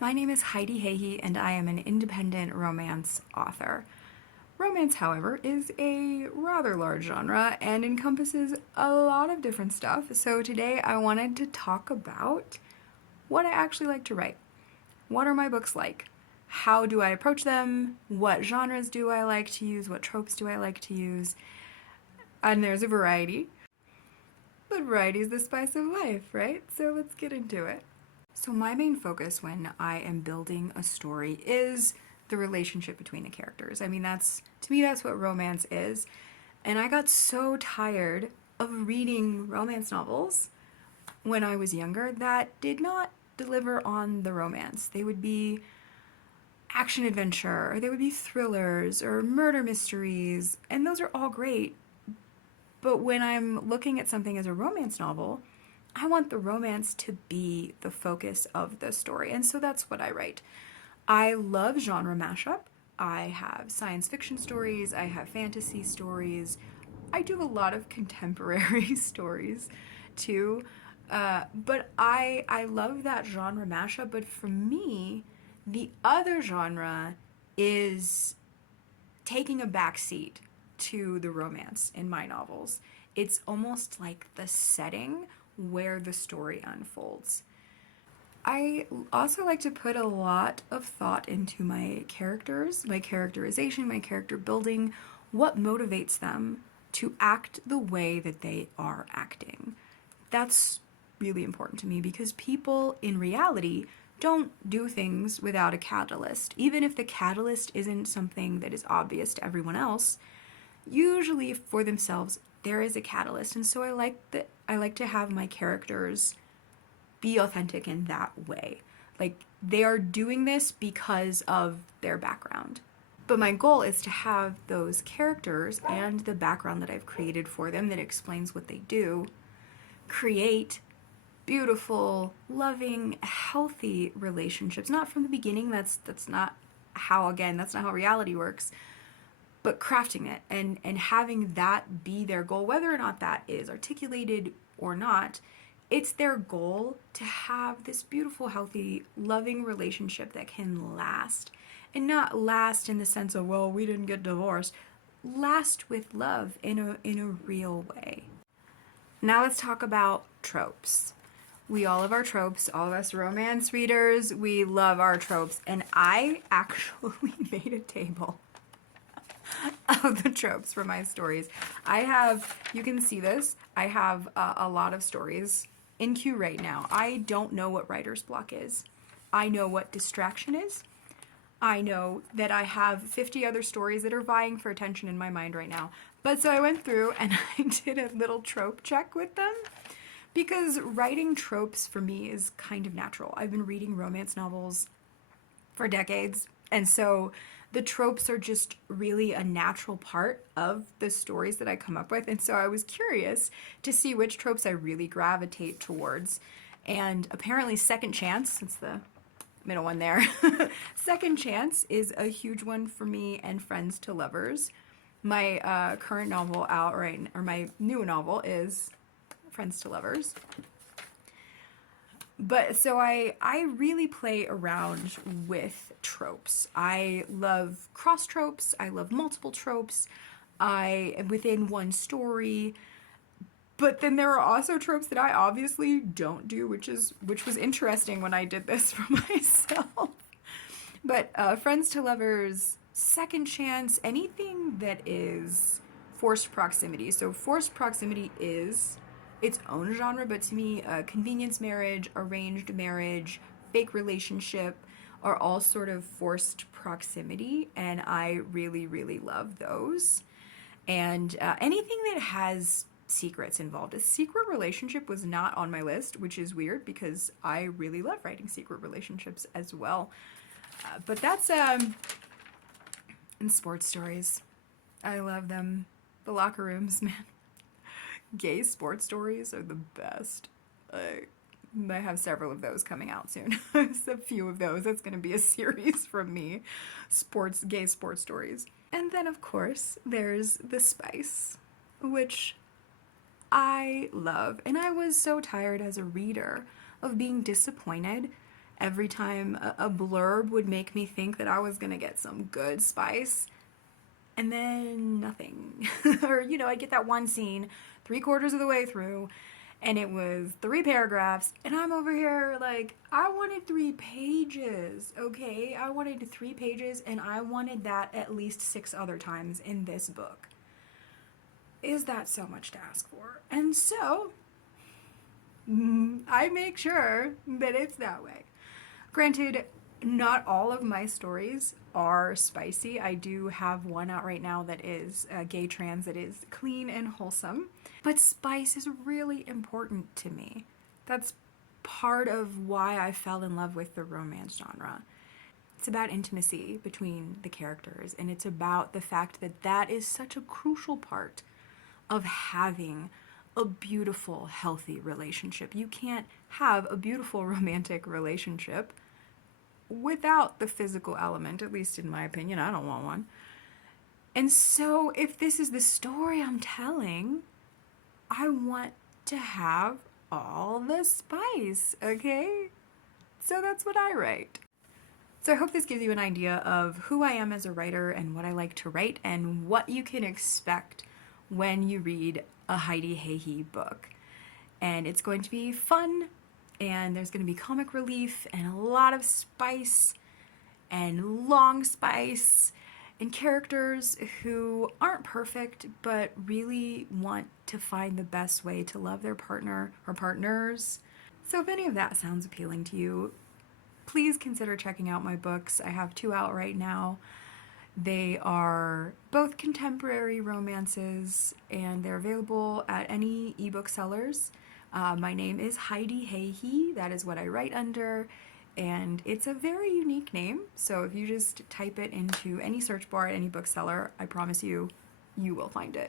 My name is Heidi Hahe, and I am an independent romance author. Romance, however, is a rather large genre and encompasses a lot of different stuff. So today I wanted to talk about what I actually like to write. What are my books like? How do I approach them? What genres do I like to use? What tropes do I like to use? And there's a variety. But variety is the spice of life, right? So let's get into it. So my main focus when I am building a story is the relationship between the characters. I mean, to me, that's what romance is. And I got so tired of reading romance novels when I was younger that did not deliver on the romance. They would be action adventure, or they would be thrillers, or murder mysteries, and those are all great. But when I'm looking at something as a romance novel, I want the romance to be the focus of the story, and so that's what I write. I love genre mashup. I have science fiction stories, I have fantasy stories, I do a lot of contemporary stories too. But I love that genre mashup, but for me, the other genre is taking a back seat to the romance in my novels. It's almost like the setting where the story unfolds. I also like to put a lot of thought into my characters, my characterization, my character building, what motivates them to act the way that they are acting. That's really important to me because people in reality don't do things without a catalyst. Even if the catalyst isn't something that is obvious to everyone else, usually for themselves there is a catalyst. And so I like to have my characters be authentic in that way. Like they are doing this because of their background. But my goal is to have those characters and the background that I've created for them that explains what they do create beautiful, loving, healthy relationships. Not from the beginning, that's not that's not how reality works. But crafting it and having that be their goal, whether or not that is articulated or not, it's their goal to have this beautiful, healthy, loving relationship that can last. And not last in the sense of, well, we didn't get divorced. Last with love in a real way. Now let's talk about tropes. We all love our tropes. All of us romance readers, we love our tropes. And I actually made a table of the tropes for my stories. You can see this, I have a lot of stories in queue right now. I don't know what writer's block is. I know what distraction is. I know that I have 50 other stories that are vying for attention in my mind right now. But so I went through and I did a little trope check with them because writing tropes for me is kind of natural. I've been reading romance novels for decades, and so the tropes are just really a natural part of the stories that I come up with. And so I was curious to see which tropes I really gravitate towards. And apparently second chance, it's the middle one there. Second chance is a huge one for me, and friends to lovers. My current novel out right, or my new novel is Friends to Lovers. But so I really play around with tropes. I love cross tropes. I love multiple tropes. I am within one story. But then there are also tropes that I obviously don't do, which was interesting when I did this for myself. But friends to lovers, second chance, anything that is forced proximity. So forced proximity is its own genre, but to me, convenience marriage, arranged marriage, fake relationship are all sort of forced proximity, and I really, really love those. And anything that has secrets involved. A secret relationship was not on my list, which is weird because I really love writing secret relationships as well. But that's in sports stories. I love them. The locker rooms, man. Gay sports stories are the best. I have several of those coming out soon. A few of those. That's going to be a series from me. Gay sports stories. And then, of course, there's the spice, which I love. And I was so tired as a reader of being disappointed Every time a blurb would make me think that I was gonna get some good spice, and then nothing. Or, I'd get that one scene 3/4 of the way through, and it was 3 paragraphs, and I'm over here like, I wanted 3 pages, okay? I wanted 3 pages, and I wanted that at least 6 other times in this book. Is that so much to ask for? And so, I make sure that it's that way. Granted, not all of my stories are spicy. I do have one out right now that is gay trans, that is clean and wholesome. But spice is really important to me. That's part of why I fell in love with the romance genre. It's about intimacy between the characters, and it's about the fact that that is such a crucial part of having a beautiful, healthy relationship. You can't have a beautiful romantic relationship without the physical element, at least in my opinion. I don't want one. And so if this is the story I'm telling, I want to have all the spice, okay? So that's what I write. So I hope this gives you an idea of who I am as a writer and what I like to write and what you can expect when you read a Heidi Hahe book. And it's going to be fun, and there's going to be comic relief and a lot of spice and long spice and characters who aren't perfect but really want to find the best way to love their partner or partners. So if any of that sounds appealing to you, please consider checking out my books. I have 2 out right now. They are both contemporary romances, and they're available at any ebook sellers. My name is Heidi Hahe. That is what I write under, and it's a very unique name. So if you just type it into any search bar at any bookseller, I promise you, you will find it.